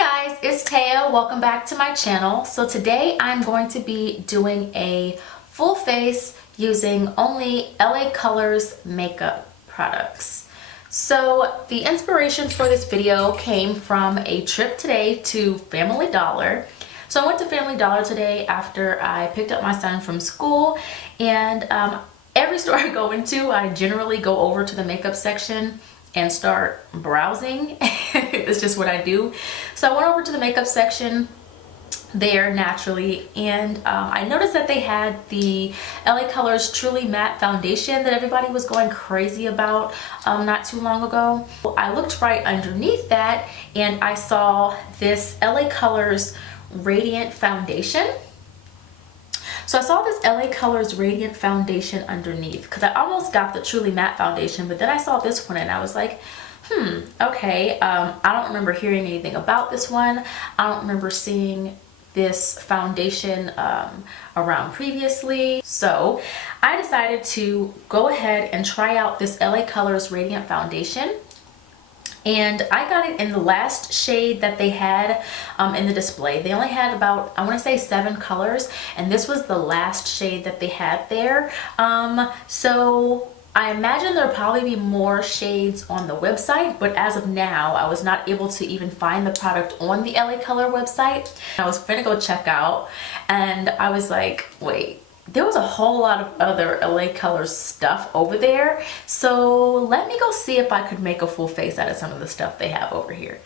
Guys, it's Taya. Welcome back to my channel. So today I'm going to be doing a full face using only LA Colors makeup products. So the inspiration for this video came from a trip today to Family Dollar. So I went to Family Dollar today after I picked up my son from school, and every store I go into, I generally go over to the makeup section and start browsing. It's just what I do. So I went over to the makeup section there naturally, and I noticed that they had the LA Colors Truly Matte Foundation that everybody was going crazy about not too long ago. I looked right underneath that and I saw this LA Colors Radiant Foundation. So I saw this LA Colors Radiant Foundation underneath because I almost got the Truly Matte Foundation, but then I saw this one and I was like, okay. I don't remember hearing anything about this one. I don't remember seeing this foundation around previously. So I decided to go ahead and try out this LA Colors Radiant Foundation. And I got it in the last shade that they had in the display. They only had about, I want to say 7 colors, and this was the last shade that they had there. So I imagine there'll probably be more shades on the website, but as of now, I was not able to even find the product on the LA Color website. I was gonna go check out, and I was like, wait, there was a whole lot of other LA Colors stuff over there. So let me go see if I could make a full face out of some of the stuff they have over here.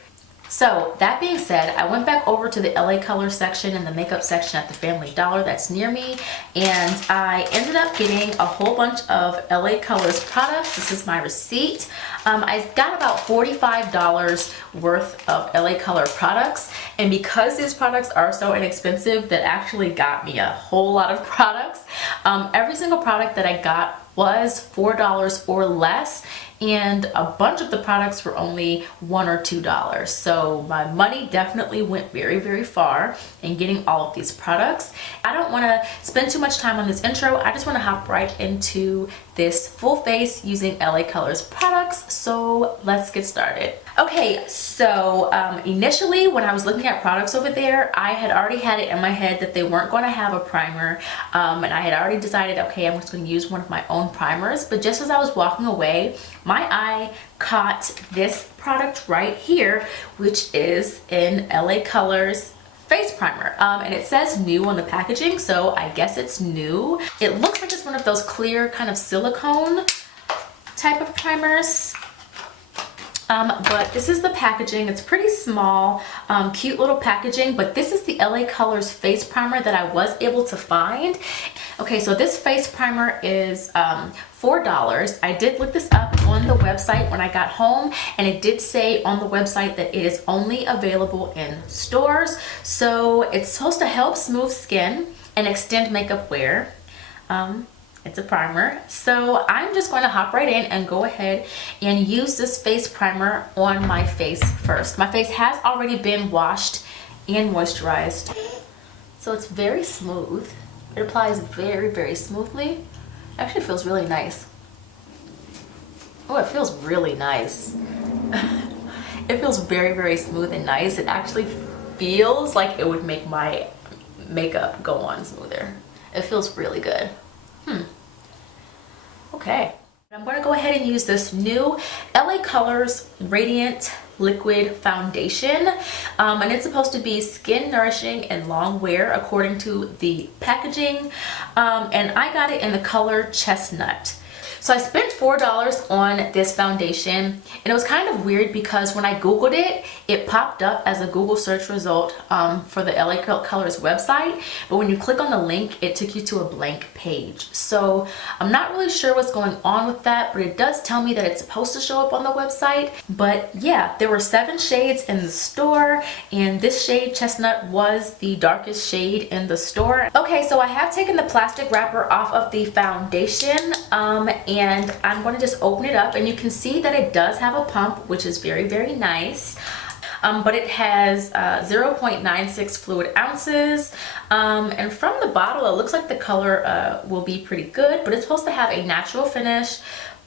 So that being said, I went back over to the LA Color section and the makeup section at the Family Dollar that's near me, and I ended up getting a whole bunch of LA Colors products. This is my receipt. I got about $45 worth of LA Color products, and because these products are so inexpensive, that actually got me a whole lot of products. Every single product that I got was $4 or less, and a bunch of the products were only $1 or $2. So my money definitely went very, very far in getting all of these products. I don't want to spend too much time on this intro. I just want to hop right into this full face using LA Colors products. So let's get started. Okay, so initially when I was looking at products over there, I had already had it in my head that they weren't going to have a primer, and I had already decided, okay, I'm just going to use one of my own primers. But just as I was walking away, my eye caught this product right here, which is in LA Colors face primer, and it says new on the packaging, so I guess it's new. It looks like it's one of those clear kind of silicone type of primers. But this is the packaging. It's pretty small, cute little packaging, but this is the LA Colors face primer that I was able to find. Okay, so this face primer is $4. I did look this up on the website when I got home, and it did say on the website that it is only available in stores. So it's supposed to help smooth skin and extend makeup wear. It's a primer. So I'm just going to hop right in and go ahead and use this face primer on my face first. My face has already been washed and moisturized, so it's very smooth. It applies very, very smoothly. Actually feels really nice. Oh, it feels really nice. It feels very, very smooth and nice. It actually feels like it would make my makeup go on smoother. It feels really good. Okay, I'm going to go ahead and use this new LA Colors Radiant Liquid Foundation, and it's supposed to be skin nourishing and long wear according to the packaging, and I got it in the color Chestnut. So I spent $4 on this foundation, and it was kind of weird because when I googled it, it popped up as a Google search result for the LA Colors website, but when you click on the link, it took you to a blank page. So I'm not really sure what's going on with that, but it does tell me that it's supposed to show up on the website. But yeah, there were 7 shades in the store, and this shade Chestnut was the darkest shade in the store. Okay, so I have taken the plastic wrapper off of the foundation, and I'm going to just open it up, and you can see that it does have a pump, which is very, very nice. But it has 0.96 fluid ounces, and from the bottle it looks like the color will be pretty good, but it's supposed to have a natural finish,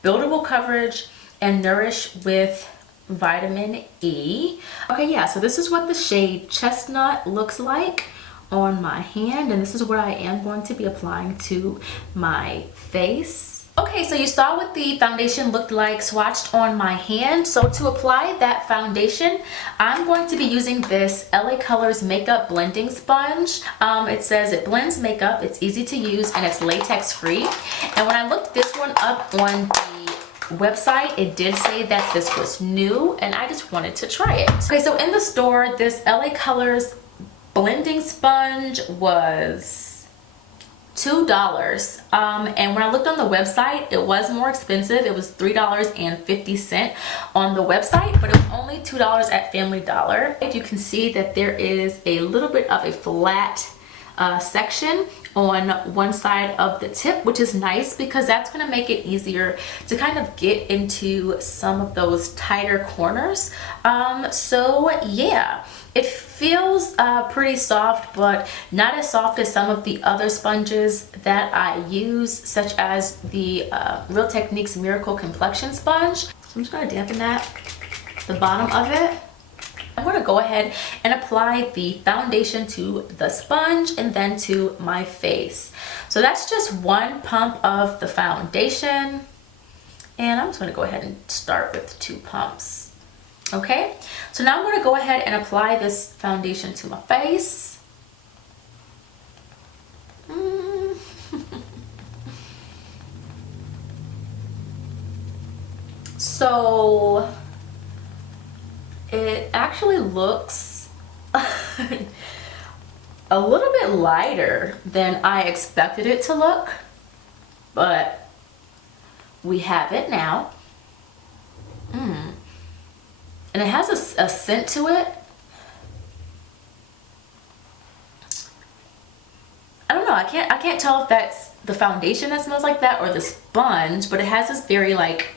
buildable coverage, and nourish with Vitamin E. Okay, yeah, so this is what the shade Chestnut looks like on my hand, and this is what I am going to be applying to my face. Okay, so you saw what the foundation looked like swatched on my hand. So to apply that foundation, I'm going to be using this LA Colors Makeup Blending Sponge. It says it blends makeup, it's easy to use, and it's latex free. And when I looked this one up on the website, it did say that this was new, and I just wanted to try it. Okay, so in the store, this LA Colors blending sponge was $2. And when I looked on the website, it was more expensive. It was $3.50 on the website, but it was only $2 at Family Dollar. If you can see that there is a little bit of a flat section on one side of the tip, which is nice because that's going to make it easier to kind of get into some of those tighter corners. So yeah, it feels pretty soft, but not as soft as some of the other sponges that I use, such as the Real Techniques Miracle Complexion Sponge. So I'm just going to dampen that, the bottom of it. I'm going to go ahead and apply the foundation to the sponge and then to my face. So that's just one pump of the foundation, and I'm just going to go ahead and start with 2 pumps. Okay, so now I'm going to go ahead and apply this foundation to my face. So it actually looks a little bit lighter than I expected it to look, but we have it now. And it has a scent to it. I don't know, I can't tell if that's the foundation that smells like that or the sponge, but it has this very like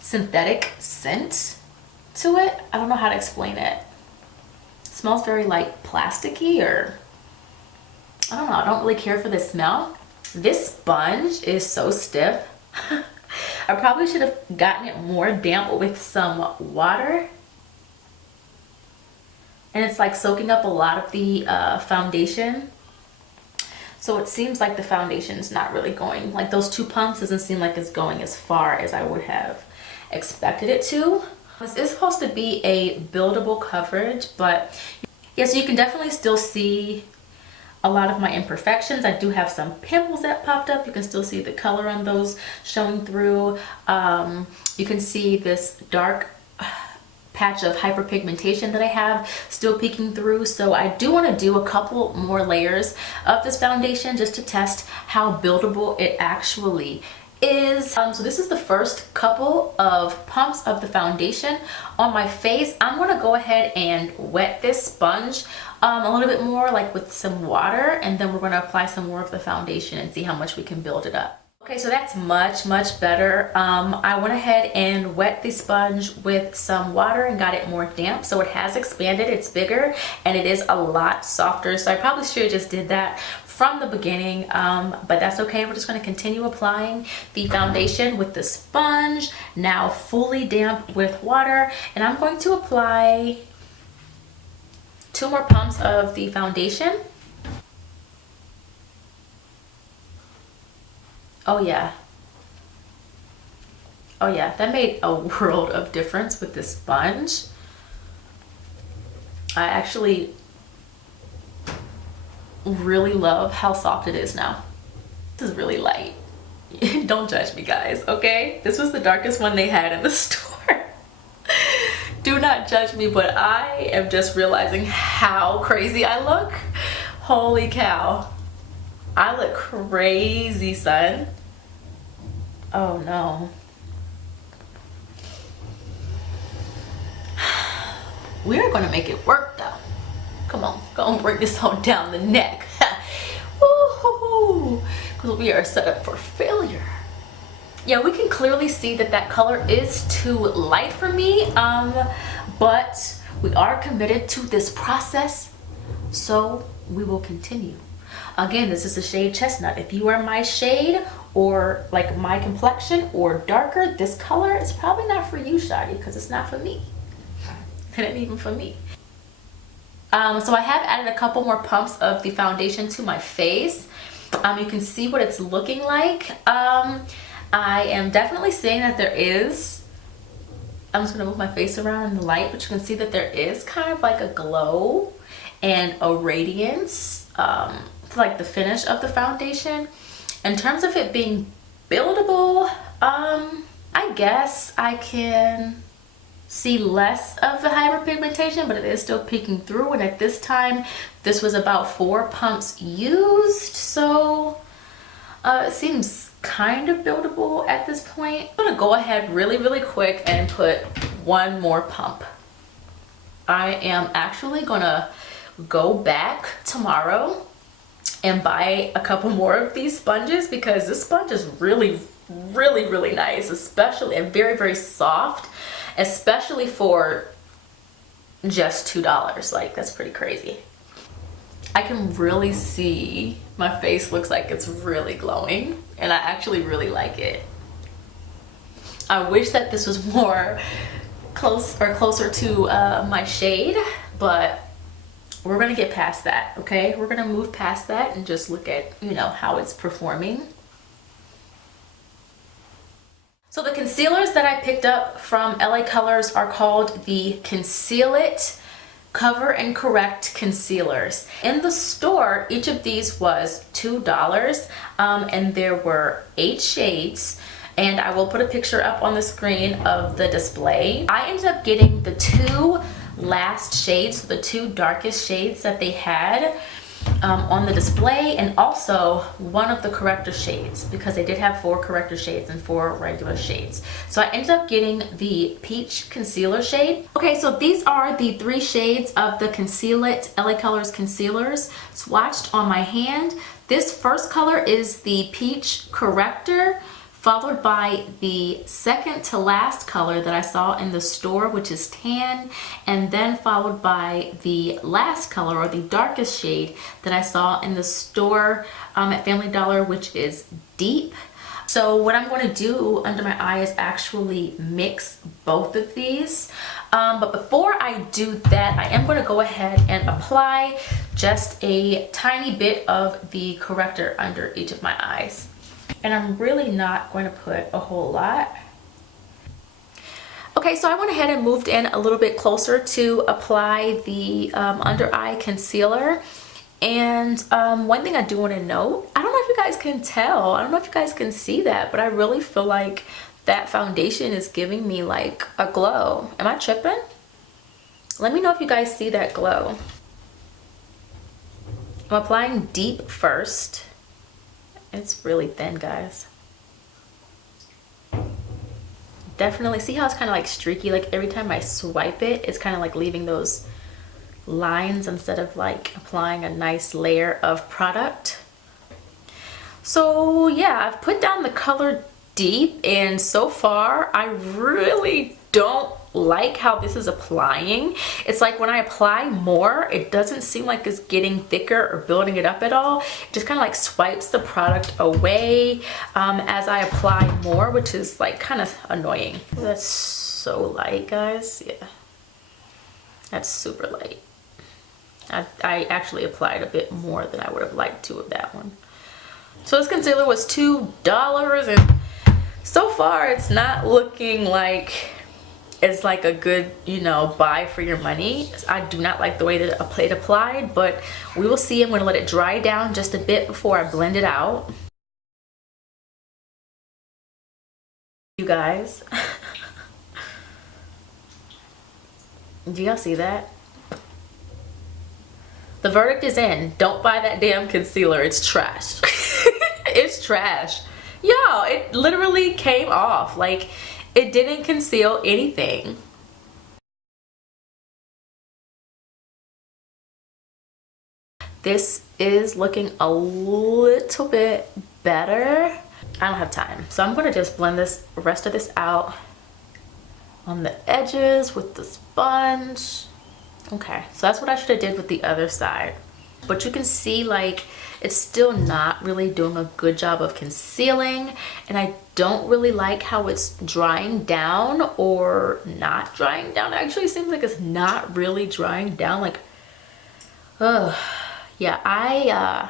synthetic scent to it. I don't know how to explain it. It smells very like plasticky, or I don't know, I don't really care for the smell. This sponge is so stiff. I probably should have gotten it more damp with some water. And it's like soaking up a lot of the foundation. So it seems like the foundation's not really going, like those 2 pumps doesn't seem like it's going as far as I would have expected it to. This is supposed to be a buildable coverage, but yeah, so you can definitely still see a lot of my imperfections. I do have some pimples that popped up. You can still see the color on those showing through. You can see this dark patch of hyperpigmentation that I have still peeking through. So I do want to do a couple more layers of this foundation just to test how buildable it actually is. So this is the first couple of pumps of the foundation on my face. I'm going to go ahead and wet this sponge a little bit more, like with some water, and then we're going to apply some more of the foundation and see how much we can build it up. Okay, so that's much better. I went ahead and wet the sponge with some water and got it more damp, so it has expanded, it's bigger, and it is a lot softer. So I probably should have just did that from the beginning, but that's okay. We're just going to continue applying the foundation with the sponge, now fully damp with water, and I'm going to apply 2 more pumps of the foundation. Oh yeah, that made a world of difference with this sponge. I actually really love how soft it is now. This is really light. Don't judge me, guys, okay? This was the darkest one they had in the store. Do not judge me, but I am just realizing how crazy I look. Holy cow. I look crazy, son. Oh no. We are gonna make it work though. Come on, go and bring this on down the neck. Woo-hoo-hoo. Because we are set up for failure. Yeah, we can clearly see that that color is too light for me, but we are committed to this process, so we will continue. Again, this is the shade Chestnut. If you are my shade or like my complexion or darker, this color is probably not for you, shawty, because it's not for me. It ain't even for me. So I have added a couple more pumps of the foundation to my face. You can see what it's looking like. I am definitely seeing that there is, I'm just gonna move my face around in the light, but you can see that there is kind of like a glow and a radiance to like the finish of the foundation. In terms of it being buildable, I guess I can see less of the hyperpigmentation, but it is still peeking through. And at this time, this was about 4 pumps used, so it seems kind of buildable at this point. I'm gonna go ahead really quick and put one more pump. I am actually gonna go back tomorrow and buy a couple more of these sponges, because this sponge is really nice, especially, and very soft, especially for just $2. Like, that's pretty crazy. I can really see my face looks like it's really glowing, and I actually really like it. I wish that this was more closer to my shade, but we're gonna get past that, okay? We're gonna move past that and just look at, you know, how it's performing. So the concealers that I picked up from LA Colors are called the Conceal It Cover and Correct concealers. In the store, each of these was $2, and there were 8 shades, and I will put a picture up on the screen of the display. I ended up getting the 2 last shades, the 2 darkest shades that they had on the display, and also one of the corrector shades, because they did have 4 corrector shades and 4 regular shades. So I ended up getting the peach concealer shade. Okay, so these are the 3 shades of the Conceal It LA Colors concealers swatched on my hand. This first color is the peach corrector, followed by the second to last color that I saw in the store, which is tan, and then followed by the last color, or the darkest shade, that I saw in the store at Family Dollar, which is deep. So what I'm going to do under my eye is actually mix both of these. But before I do that, I am going to go ahead and apply just a tiny bit of the corrector under each of my eyes. And I'm really not going to put a whole lot. Okay, so I went ahead and moved in a little bit closer to apply the under eye concealer. And one thing I do want to note, I don't know if you guys can tell, I don't know if you guys can see that, but I really feel like that foundation is giving me like a glow. Am I tripping? Let me know if you guys see that glow. I'm applying deep first. It's really thin, guys. Definitely see how it's kind of like streaky, like every time I swipe it, it's kind of like leaving those lines instead of like applying a nice layer of product. So yeah, I've put down the color deep, and so far I really don't like how this is applying. It's like when I apply more, it doesn't seem like it's getting thicker or building it up at all. It just kind of like swipes the product away as I apply more, which is like kind of annoying. That's so light, guys. Yeah, that's super light. I actually applied a bit more than I would have liked to of that one. So this concealer was $2, and so far it's not looking like it's like a good, you know, buy for your money. I do not like the way that it applied, but we will see. I'm going to let it dry down just a bit before I blend it out. You guys, do y'all see that? The verdict is in. Don't buy that damn concealer. It's trash. It's trash. Y'all, it literally came off. Like, it didn't conceal anything. This is looking a little bit better. I don't have time, so I'm gonna just blend this rest of this out on the edges with the sponge. Okay, so that's what I should have did with the other side. but you can see like it's still not really doing a good job of concealing, and I don't really like how it's drying down or not drying down. It actually seems like it's not really drying down. Like, oh yeah, I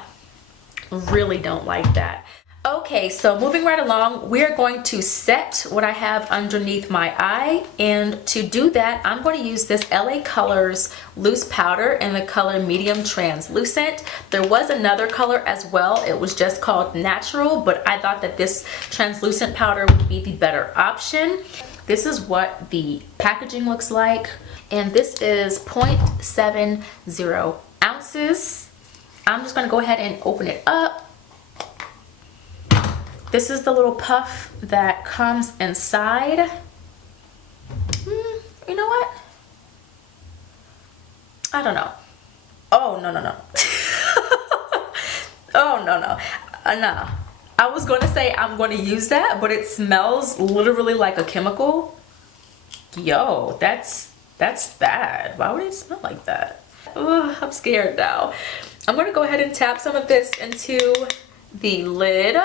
really don't like that. Okay, so moving right along, we are going to set what I have underneath my eye, and to do that, I'm going to use this LA Colors loose powder in the color medium translucent. There was another color as well. It was just called natural, but I thought that this translucent powder would be the better option. This is what the packaging looks like, and this is 0.70 ounces. I'm just going to go ahead and open it up. This is the little puff that comes inside. You know what? I don't know. Oh, no, no, no. Oh, no, no. No. I was going to say I'm going to use that, but it smells literally like a chemical. Yo, that's bad. Why would it smell like that? Ugh, I'm scared now. I'm going to go ahead and tap some of this into the lid.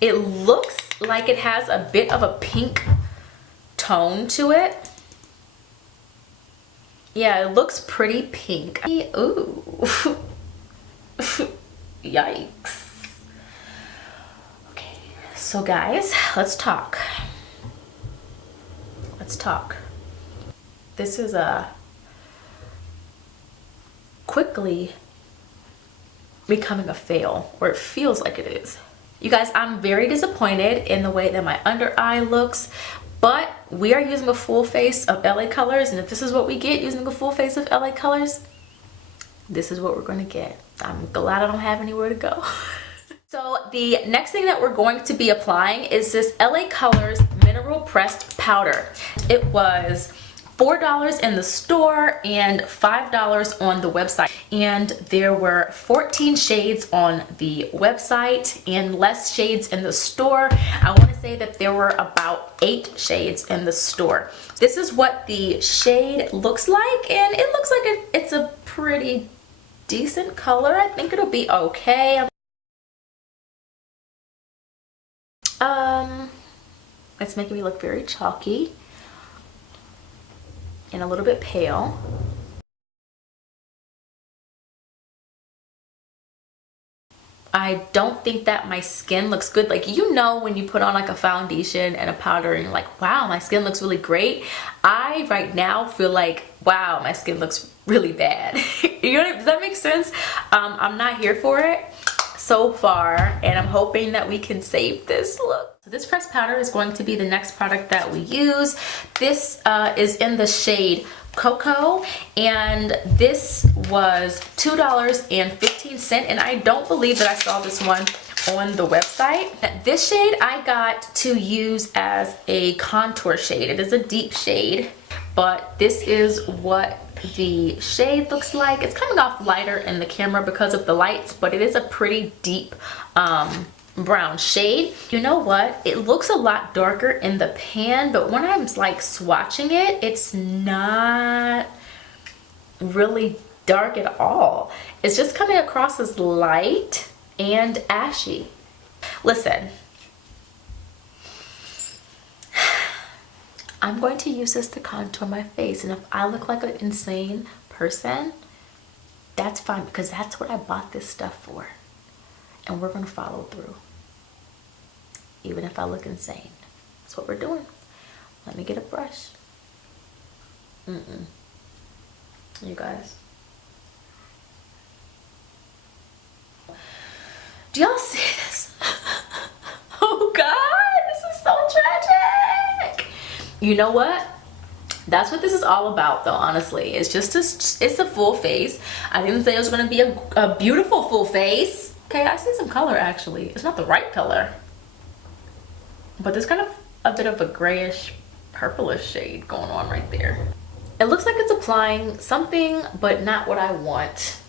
It looks like it has a bit of a pink tone to it. Yeah, it looks pretty pink. Ooh. Yikes. Okay, so guys, let's talk. Let's talk. This is quickly becoming a fail, or it feels like it is. You guys, I'm very disappointed in the way that my under eye looks, but we are using a full face of LA Colors, and if this is what we get using a full face of LA Colors, this is what we're going to get. I'm glad I don't have anywhere to go. So the next thing that we're going to be applying is this LA Colors Mineral Pressed Powder. It was $4 in the store and $5 on the website, and there were 14 shades on the website and less shades in the store. I want to say that there were about 8 shades in the store. This is what the shade looks like, and it looks like it's a pretty decent color. I think it'll be okay. It's making me look very chalky and a little bit pale. I don't think that my skin looks good. Like, you know, when you put on like a foundation and a powder and you're like, wow, my skin looks really great. I right now feel like, wow, my skin looks really bad. You know, does that make sense? I'm not here for it so far, and I'm hoping that we can save this look. So this pressed powder is going to be the next product that we use. This is in the shade Cocoa, and this was $2.15, and I don't believe that I saw this one on the website. This shade I got to use as a contour shade. It is a deep shade, but this is what the shade looks like. It's coming off lighter in the camera because of the lights, but it is a pretty deep brown shade. You know what? It looks a lot darker in the pan, but when I'm like swatching it, it's not really dark at all. It's just coming across as light and ashy. Listen, I'm going to use this to contour my face, and if I look like an insane person, that's fine, because that's what I bought this stuff for, and we're going to follow through even if I look insane. That's what we're doing. Let me get a brush. You guys, do y'all see this? Oh God, this is so tragic. You know what? That's what this is all about, though, honestly. It's just it's a full face. I didn't say it was going to be a beautiful full face. Okay, I see some color, actually. It's not the right color, but there's kind of a bit of a grayish purplish shade going on right there. It looks like it's applying something, but not what I want.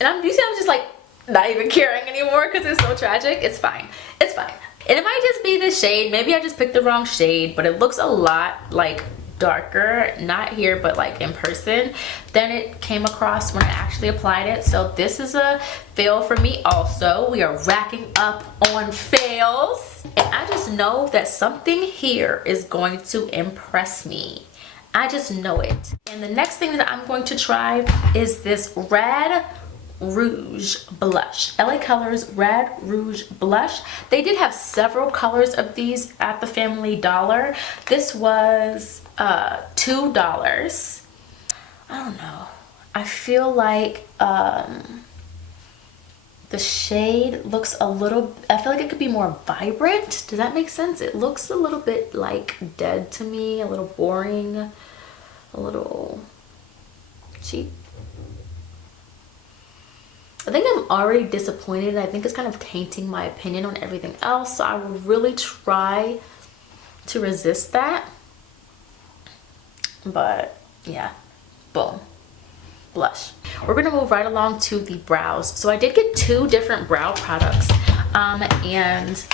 And you see, I'm just like not even caring anymore because it's so tragic. It's fine. It's fine. And it might just be this shade. Maybe I just picked the wrong shade, but it looks a lot like darker, not here but like in person, than it came across when I actually applied it. So this is a fail for me also. We are racking up on fails, and I just know that something here is going to impress me. I just know it. And the next thing that I'm going to try is this Red Rouge blush. LA Colors Red Rouge blush. They did have several colors of these at the Family Dollar. This was $2. I don't know. I feel like the shade looks a little, I feel like it could be more vibrant. Does that make sense? It looks a little bit like dead to me, a little boring, a little cheap. I think I'm already disappointed, and I think it's kind of tainting my opinion on everything else. So I will really try to resist that. But yeah, boom, blush. We're gonna move right along to the brows. So I did get 2 different brow products, and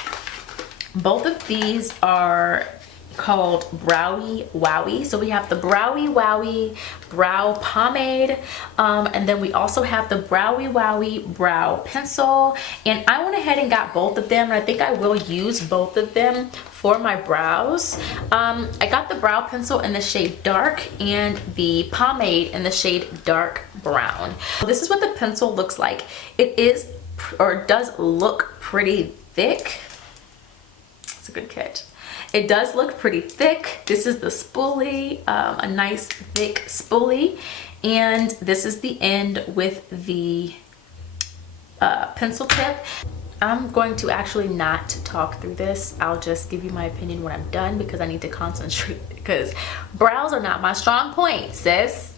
both of these are called Browie Wowie. So we have the Browie Wowie brow pomade, and then we also have the Browie Wowie brow pencil, and I went ahead and got both of them, and I think I will use both of them for my brows. I got the brow pencil in the shade dark and the pomade in the shade dark brown. This is what the pencil looks like. It is, or does look, pretty thick. It's a good catch. It does look pretty thick. This is the spoolie, a nice thick spoolie, and this is the end with the pencil tip. I'm going to actually not talk through this. I'll just give you my opinion when I'm done, because I need to concentrate, because brows are not my strong point, sis.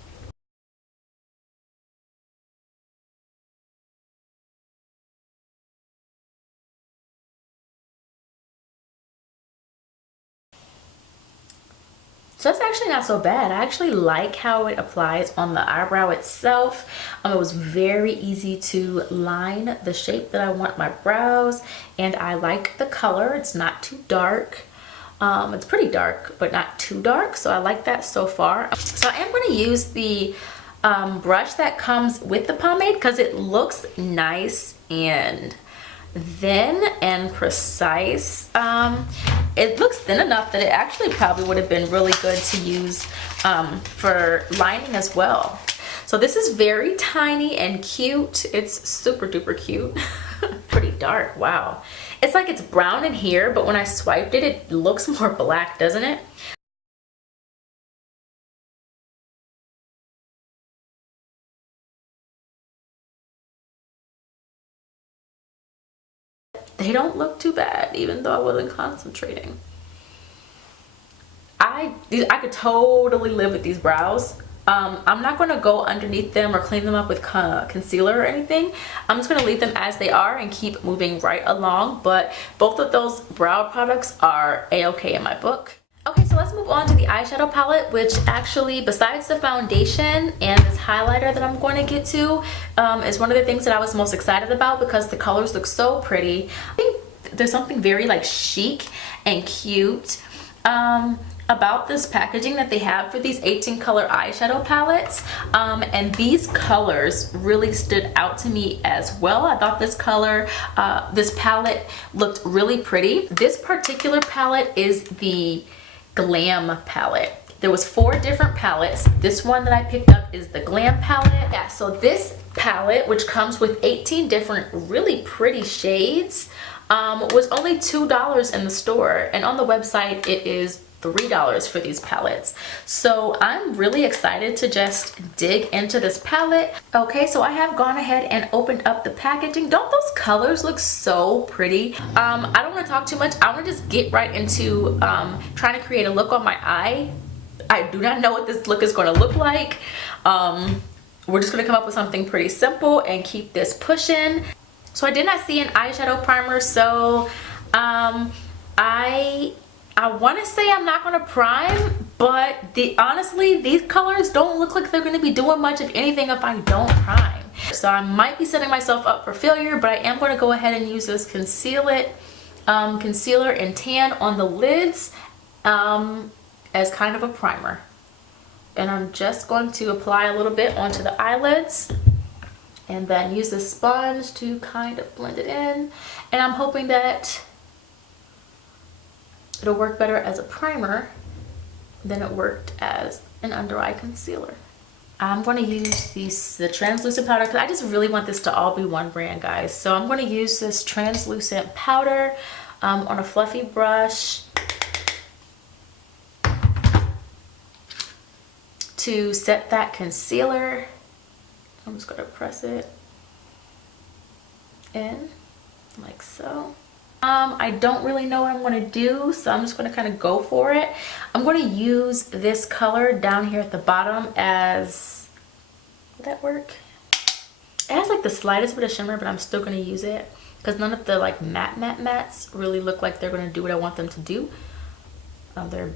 So that's actually not so bad. I actually like how it applies on the eyebrow itself. It was very easy to line the shape that I want my brows, and I like the color. It's not too dark. It's pretty dark, but not too dark, so I like that so far. So I am going to use the brush that comes with the pomade, because it looks nice and thin and precise. It looks thin enough that it actually probably would have been really good to use for lining as well. So this is very tiny and cute. It's super duper cute. Pretty dark, wow. It's like it's brown in here, but when I swiped it, it looks more black, doesn't it? They don't look too bad, even though I wasn't concentrating. I could totally live with these brows. I'm not going to go underneath them or clean them up with concealer or anything. I'm just going to leave them as they are and keep moving right along. But both of those brow products are a-okay in my book. Okay, so let's move on to the eyeshadow palette, which actually, besides the foundation and this highlighter that I'm going to get to, is one of the things that I was most excited about, because the colors look so pretty. I think there's something very like chic and cute about this packaging that they have for these 18 color eyeshadow palettes, and these colors really stood out to me as well. I thought this color, this palette looked really pretty. This particular palette is the Glam palette. There was 4 different palettes. This one that I picked up is the Glam palette. Yeah, so this palette, which comes with 18 different really pretty shades, was only $2 in the store, and on the website it is $3 for these palettes. So I'm really excited to just dig into this palette. Okay, so I have gone ahead and opened up the packaging. Don't those colors look so pretty? I don't want to talk too much. I want to just get right into trying to create a look on my eye. I do not know what this look is going to look like. We're just going to come up with something pretty simple and keep this pushing. So I did not see an eyeshadow primer, so I want to say I'm not going to prime, but honestly, these colors don't look like they're going to be doing much of anything if I don't prime. So I might be setting myself up for failure, but I am going to go ahead and use this concealer and tan on the lids, as kind of a primer. And I'm just going to apply a little bit onto the eyelids and then use the sponge to kind of blend it in. And I'm hoping that it'll work better as a primer than it worked as an under eye concealer. I'm going to use the translucent powder because I just really want this to all be one brand, guys. So I'm going to use this translucent powder on a fluffy brush to set that concealer. I'm just going to press it in like so. I don't really know what I'm going to do, so I'm just going to kind of go for it. I'm going to use this color down here at the bottom as, will that work? It has like the slightest bit of shimmer, but I'm still going to use it because none of the like mattes really look like they're going to do what I want them to do. They're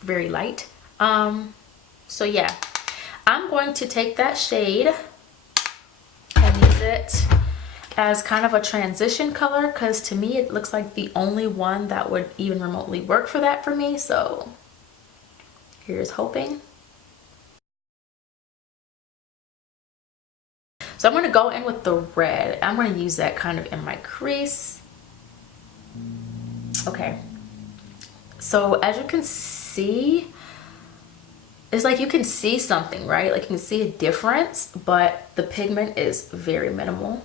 very light. So yeah, I'm going to take that shade and use it as kind of a transition color because to me it looks like the only one that would even remotely work for that for me. So here's hoping. So I'm going to go in with the red. I'm going to use that kind of in my crease. Okay, so as you can see, it's like you can see something, right? Like you can see a difference, but the pigment is very minimal.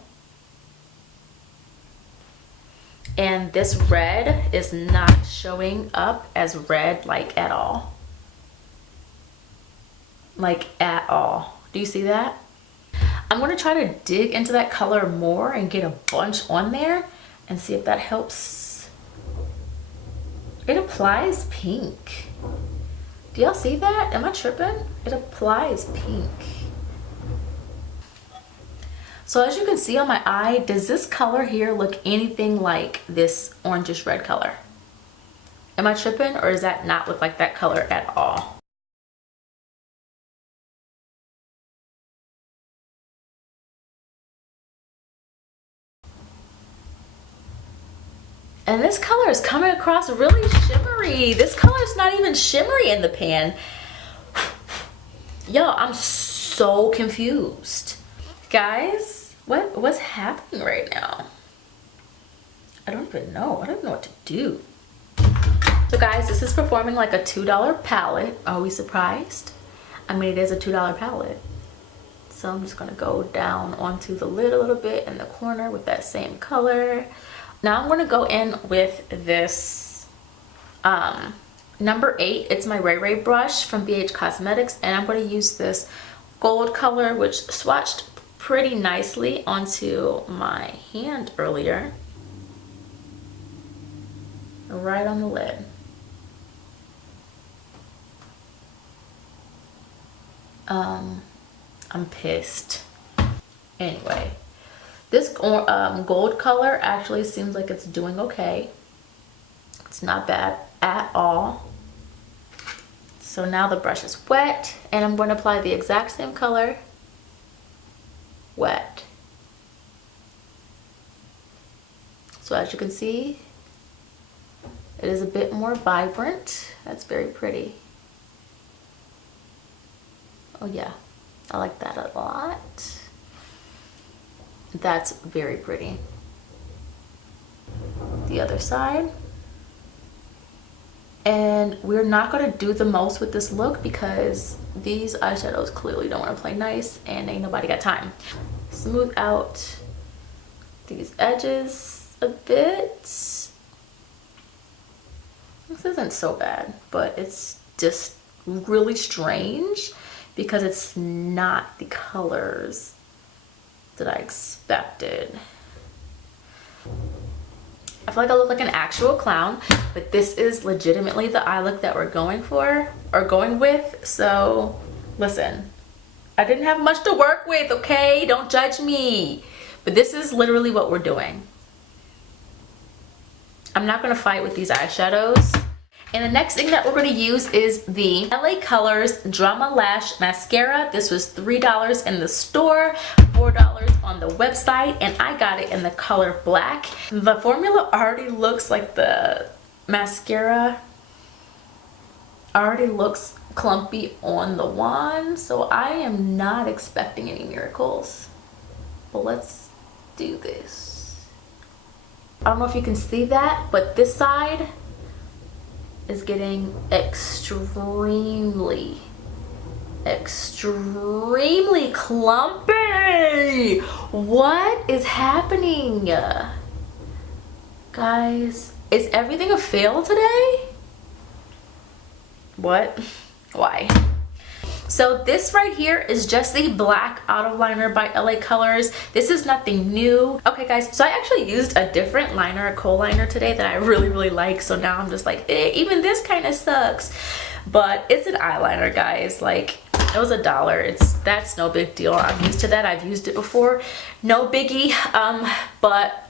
And this red is not showing up as red like at all. Like at all. Do you see that? I'm going to try to dig into that color more and get a bunch on there and see if that helps. It applies pink. Do y'all see that? Am I tripping? It applies pink. So as you can see on my eye, does this color here look anything like this orangish red color? Am I tripping, or does that not look like that color at all? And this color is coming across really shimmery. This color is not even shimmery in the pan. Yo, I'm so confused. Guys, what's happening right now? I don't even know. I don't know what to do. So guys, this is performing like a $2 palette. Are we surprised? I mean, it is a $2 palette. So I'm just gonna go down onto the lid a little bit in the corner with that same color. Now I'm gonna go in with this number 8. It's my Ray Ray brush from BH Cosmetics, and I'm gonna use this gold color, which swatched pretty nicely onto my hand earlier, right on the lid. I'm pissed. Anyway, this gold color actually seems like it's doing okay. It's not bad at all. So now the brush is wet, and I'm going to apply the exact same color. Wet. So as you can see, it is a bit more vibrant. That's very pretty. Oh yeah, I like that a lot. That's very pretty. The other side. And we're not going to do the most with this look because these eyeshadows clearly don't want to play nice and ain't nobody got time. Smooth out these edges a bit. This isn't so bad, but it's just really strange because it's not the colors that I expected. I feel like I look like an actual clown, but this is legitimately the eye look that we're going for, or going with. So listen, I didn't have much to work with, okay? Don't judge me. But this is literally what we're doing. I'm not gonna fight with these eyeshadows. And the next thing that we're going to use is the LA Colors Drama Lash Mascara. This was $3 in the store, $4 on the website, and I got it in the color black. The formula already looks like the mascara already looks clumpy on the wand, so I am not expecting any miracles. But let's do this. I don't know if you can see that, but this side is getting extremely clumpy. What is happening? Guys, is everything a fail today? What? Why? So this right here is just the black outer liner by LA Colors. This is nothing new. Okay guys, so I actually used a different liner, a kohl liner today that I really like. So now I'm just like, even this kind of sucks. But it's an eyeliner, guys. Like, it was $1. That's no big deal. I'm used to that. I've used it before. No biggie. But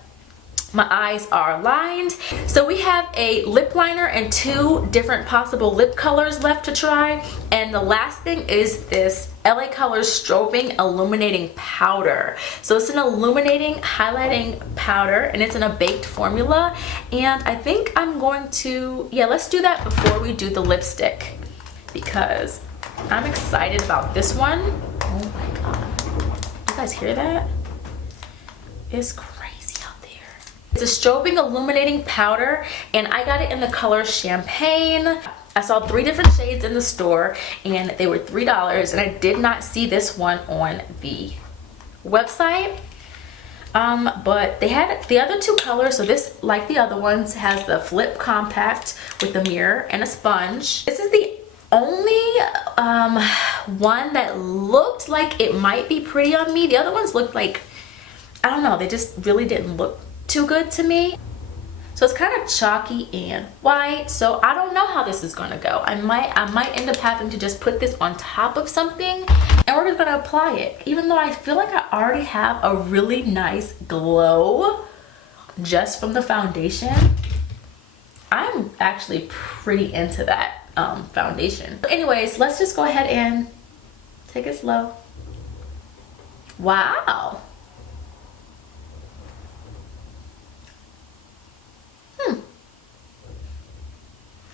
my eyes are lined. So we have a lip liner and 2 different possible lip colors left to try. And the last thing is this LA Colors Strobing Illuminating Powder. So it's an illuminating highlighting powder, and it's in a baked formula. And I think I'm going to, yeah, let's do that before we do the lipstick, because I'm excited about this one. Oh my god. You guys hear that? It's crazy. It's a strobing illuminating powder, and I got it in the color Champagne. I saw 3 different shades in the store, and they were $3, and I did not see this one on the website. But they had the other 2 colors. So this, like the other ones, has the flip compact with the mirror and a sponge. This is the only one that looked like it might be pretty on me. The other ones looked like, I don't know, they just really didn't look too good to me. So it's kind of chalky and white, so I don't know how this is gonna go. I might end up having to just put this on top of something, and we're just gonna apply it, even though I feel like I already have a really nice glow just from the foundation. I'm actually pretty into that foundation. But anyways, let's just go ahead and take it slow. Wow.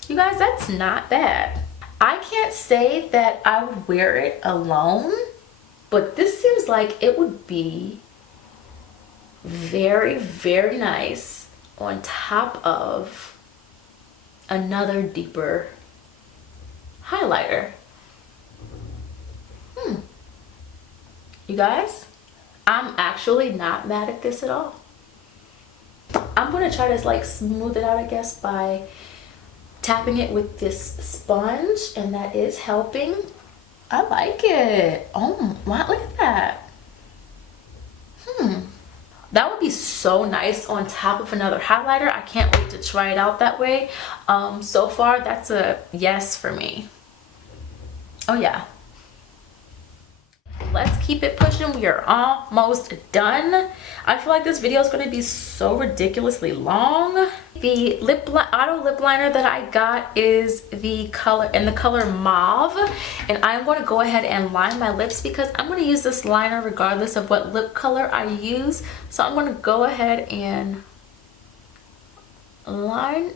You guys, that's not bad. I can't say that I would wear it alone, but this seems like it would be very nice on top of another deeper highlighter. You guys, I'm actually not mad at this at all. I'm gonna try to like smooth it out, I guess, by tapping it with this sponge, and that is helping. I like it. Oh wow, look at that. That would be so nice on top of another highlighter. I can't wait to try it out that way. So far that's a yes for me. Oh yeah. Let's keep it pushing. We are almost done. I feel like this video is going to be so ridiculously long. The auto lip liner that I got is the color Mauve, and I'm going to go ahead and line my lips because I'm going to use this liner regardless of what lip color I use. So I'm going to go ahead and line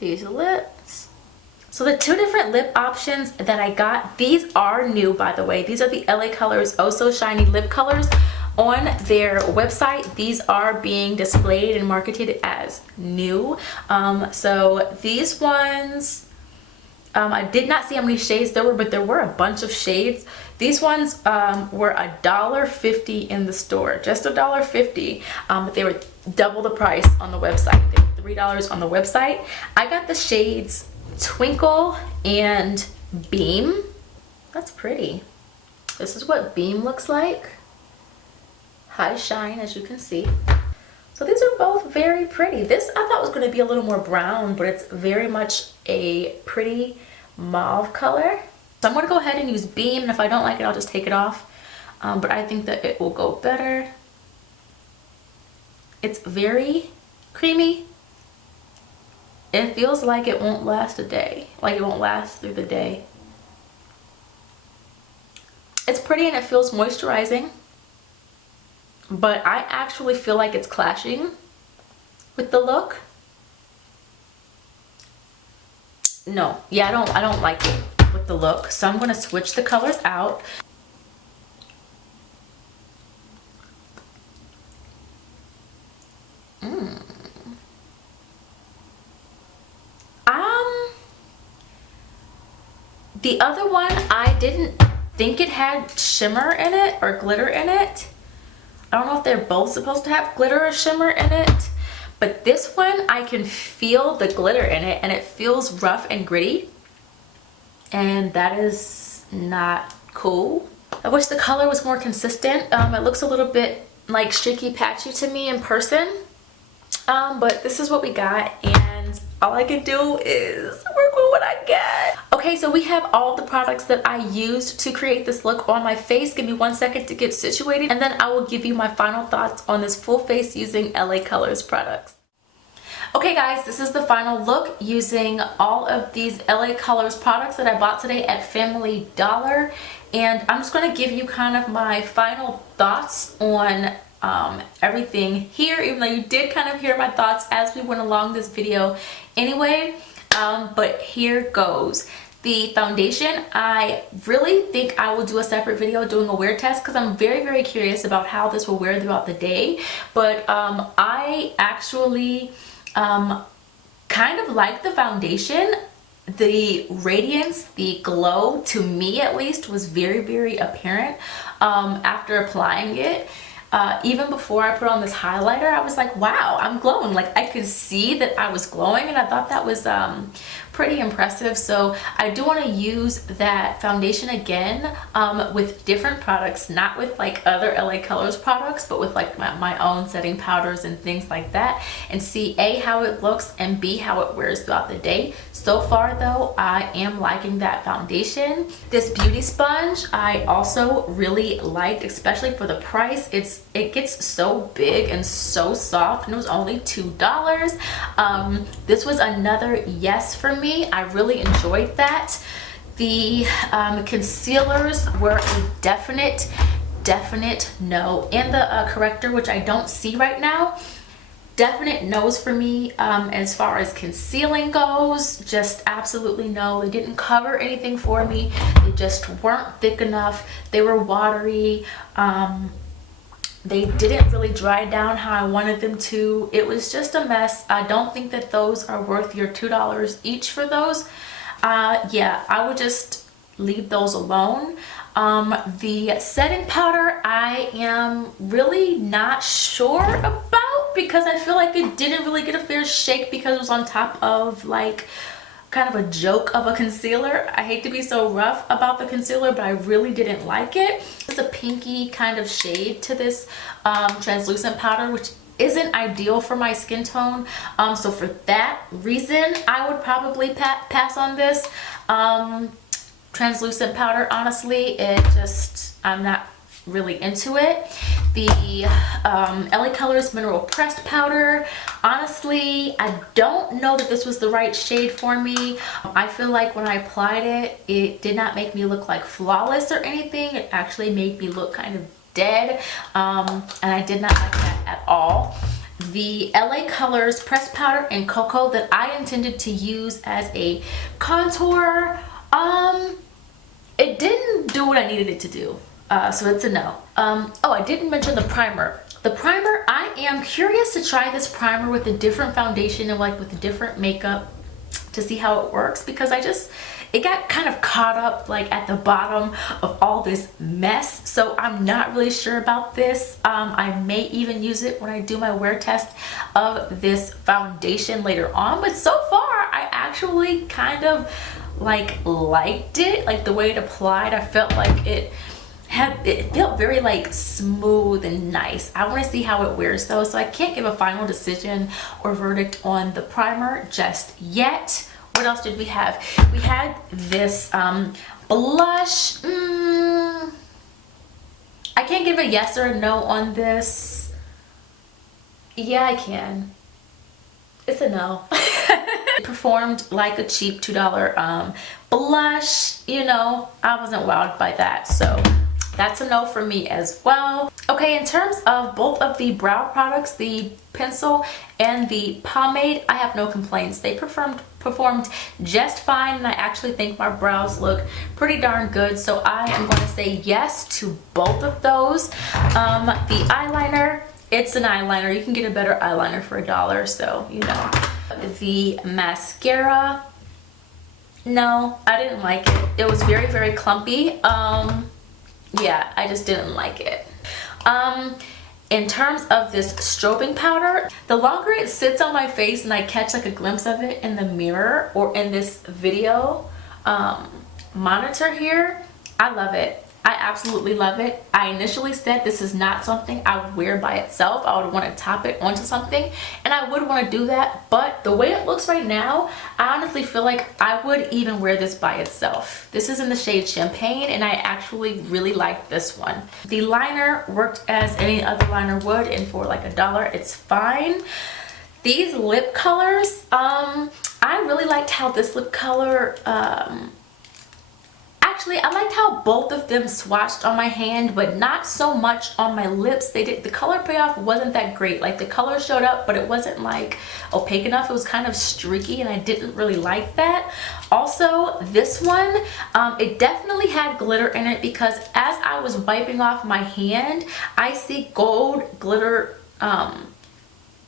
these lips. So the 2 different lip options that I got, these are new, by the way. These are the LA Colors Oh So Shiny lip colors. On their website, these are being displayed and marketed as new. So these ones, I did not see how many shades there were, but there were a bunch of shades. These ones were $1.50 in the store, just $1.50, but they were double the price on the website. They were $3 on the website. I got the shades Twinkle and Beam. That's pretty. This is what Beam looks like. High shine, as you can see. So these are both very pretty. This I thought was going to be a little more brown, but it's very much a pretty mauve color. So I'm going to go ahead and use Beam, and if I don't like it, I'll just take it off. But I think that it will go better. It's very creamy. It feels like it won't last a day, like it won't last through the day. It's pretty and it feels moisturizing, but I actually feel like it's clashing with the look. no, yeah, I don't like it with the look. So I'm gonna switch the colors out. The other one, I didn't think it had shimmer in it or glitter in it. I don't know if they're both supposed to have glitter or shimmer in it, but this one, I can feel the glitter in it and it feels rough and gritty, and that is not cool. I wish the color was more consistent. It looks a little bit like streaky patchy to me in person, but this is what we got, and all I can do is work with what I get. Okay, so we have all the products that I used to create this look on my face. Give me 1 second to get situated, and then I will give you my final thoughts on this full face using LA Colors products. Okay guys, this is the final look using all of these LA Colors products that I bought today at Family Dollar, and I'm just going to give you kind of my final thoughts on everything here, even though you did kind of hear my thoughts as we went along this video anyway. But here goes. The foundation, I really think I will do a separate video doing a wear test because I'm very curious about how this will wear throughout the day. But I actually kind of like the foundation. The radiance, the glow, to me at least, was very apparent after applying it. Even before I put on this highlighter, I was like, wow, I'm glowing. Like, I could see that I was glowing, and I thought that was pretty impressive. So I do want to use that foundation again with different products, not with like other LA Colors products, but with like my own setting powders and things like that, and see A, how it looks, and B, how it wears throughout the day. So far though, I am liking that foundation. This beauty sponge I also really liked, especially for the price. It gets so big and so soft, and it was only $2. This was another yes for me. I really enjoyed that. The concealers were a definite no, and the corrector, which I don't see right now, definite no's for me. As far as concealing goes, just absolutely no. They didn't cover anything for me. They just weren't thick enough. They were watery. They didn't really dry down how I wanted them to. It was just a mess. I don't think that those are worth your $2 each for those. Yeah, I would just leave those alone. The setting powder, I am really not sure about, because I feel like it didn't really get a fair shake because it was on top of like kind of a joke of a concealer. I hate to be so rough about the concealer, but I really didn't like it. It's a pinky kind of shade to this translucent powder, which isn't ideal for my skin tone. So for that reason, I would probably pass on this translucent powder. Honestly, I'm not really into it. The LA Colors Mineral Pressed Powder, honestly, I don't know that this was the right shade for me. I feel like when I applied it, it did not make me look like flawless or anything. It actually made me look kind of dead, and I did not like that at all. The LA Colors Pressed Powder in Cocoa that I intended to use as a contour, it didn't do what I needed it to do. So it's a no. Oh, I didn't mention the primer. The primer, I am curious to try this primer with a different foundation and like with a different makeup to see how it works, because it got kind of caught up like at the bottom of all this mess. So I'm not really sure about this. I may even use it when I do my wear test of this foundation later on. But so far, I actually kind of liked it, like the way it applied. I felt like it felt very like smooth and nice. I want to see how it wears though, so I can't give a final decision or verdict on the primer just yet. What else did we have? We had this blush. I can't give a yes or a no on this. Yeah, I can. It's a no. It performed like a cheap $2 blush. You know, I wasn't wowed by that, so that's a no for me as well. Okay, in terms of both of the brow products, the pencil and the pomade, I have no complaints. They performed just fine, and I actually think my brows look pretty darn good. So I am going to say yes to both of those. The eyeliner, it's an eyeliner. You can get a better eyeliner for $1, so you know. The mascara, no, I didn't like it. It was very, very clumpy. Yeah, I just didn't like it. In terms of this strobing powder, the longer it sits on my face and I catch like a glimpse of it in the mirror or in this video monitor here, I love it. I absolutely love it. I initially said this is not something I would wear by itself. I would want to top it onto something, and I would want to do that, but the way it looks right now, I honestly feel like I would even wear this by itself. This is in the shade Champagne, and I actually really like this one. The liner worked as any other liner would, and for like $1, it's fine. These lip colors, I really liked how this lip color, actually, I liked how both of them swatched on my hand, but not so much on my lips. The color payoff wasn't that great. Like, the color showed up, but it wasn't like opaque enough. It was kind of streaky, and I didn't really like that. Also, this one, it definitely had glitter in it, because as I was wiping off my hand, I see gold glitter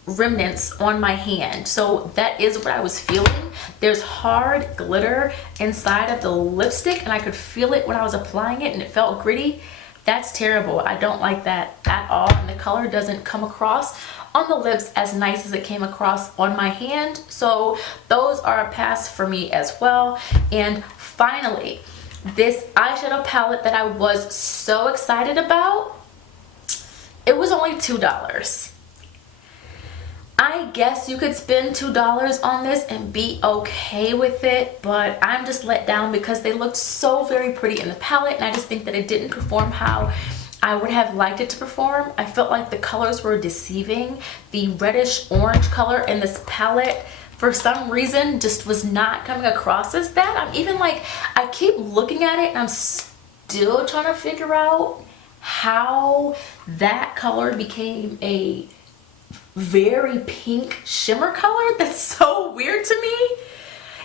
remnants on my hand. So that is what I was feeling. There's hard glitter inside of the lipstick, and I could feel it when I was applying it, and it felt gritty. That's terrible. I don't like that at all, and the color doesn't come across on the lips as nice as it came across on my hand. So those are a pass for me as well. And finally, this eyeshadow palette that I was so excited about, it was only $2. I guess you could spend $2 on this and be okay with it, but I'm just let down because they looked so very pretty in the palette, and I just think that it didn't perform how I would have liked it to perform. I felt like the colors were deceiving. The reddish orange color in this palette, for some reason, just was not coming across as that. I'm even like, I keep looking at it and I'm still trying to figure out how that color became a very pink shimmer color. That's so weird to me.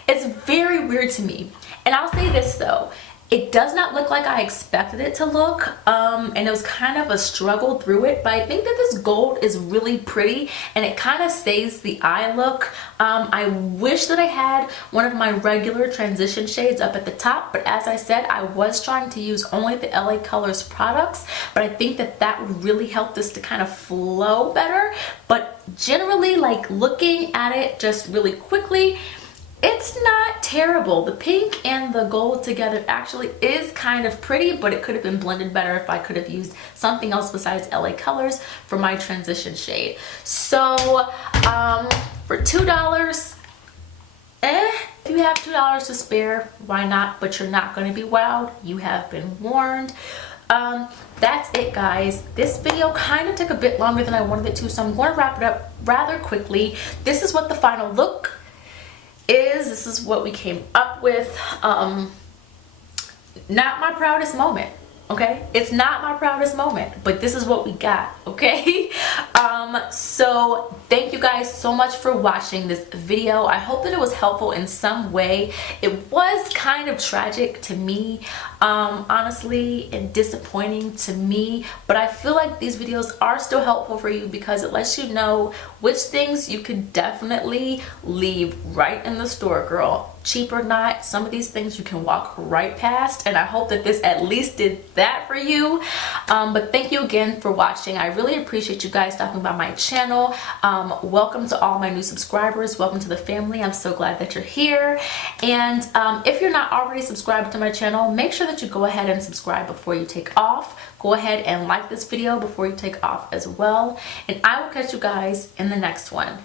It's very weird to me. And I'll say this though, it does not look like I expected it to look, and it was kind of a struggle through it, but I think that this gold is really pretty, and it kind of saves the eye look. I wish that I had one of my regular transition shades up at the top, but as I said, I was trying to use only the LA Colors products, but I think that that would really help this to kind of flow better. But generally, like, looking at it just really quickly, it's not terrible. The pink and the gold together actually is kind of pretty, but it could have been blended better if I could have used something else besides LA Colors for my transition shade. So for $2, if you have $2 to spare, why not? But you're not going to be wowed. You have been warned. That's it, guys. This video kind of took a bit longer than I wanted it to, so I'm going to wrap it up rather quickly. This is what the final look is. This is what we came up with. Not my proudest moment, okay? It's not my proudest moment, but this is what we got, okay? So thank you guys so much for watching this video. I hope that it was helpful in some way. It was kind of tragic to me, honestly, and disappointing to me, but I feel like these videos are still helpful for you because it lets you know which things you could definitely leave right in the store, girl. Cheap or not, some of these things you can walk right past, and I hope that this at least did that for you. But thank you again for watching. I really appreciate you guys stopping by my channel. Welcome to all my new subscribers. Welcome to the family. I'm so glad that you're here. And if you're not already subscribed to my channel, make sure that you go ahead and subscribe before you take off. Go ahead and like this video before you take off as well. And I will catch you guys in the next one.